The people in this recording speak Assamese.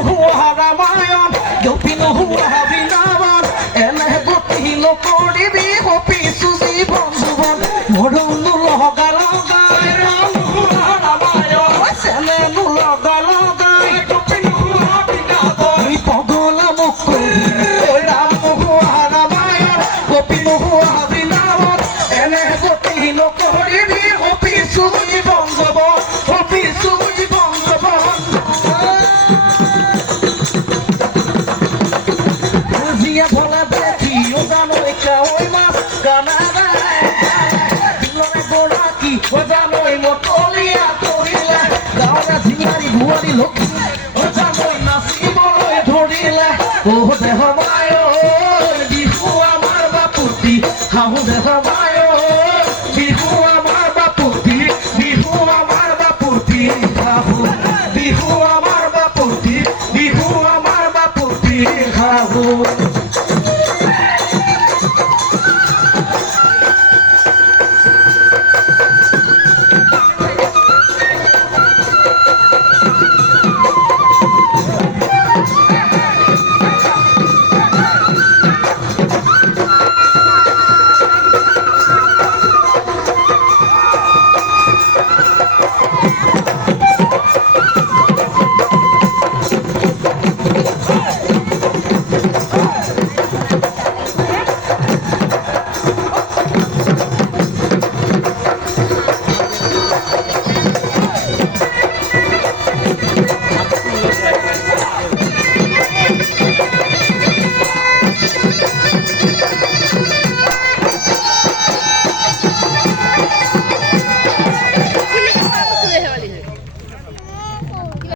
Ramayana, Yopino Habinavan, and I got Hilo Kodi, Hopi Susi Bonsuvan, Modono Logaloga, Ramayana, Senenu Logaloga, Yopino Habinavan, Ripogola Moko, Ramu Ramayana, Hopino Habinavan, and I got Hilo Kodi, Hopi Susi Bonsuvan, Hopi Susi Bonsuvan. Bola দেখি ও জানো একটা ওই মাছ গানা বিলরে গোড়া কি ও জানো এই মতলিয়া করিলা গাওয়া ঝিঙারি ভুয়ারি লক্ষ্মী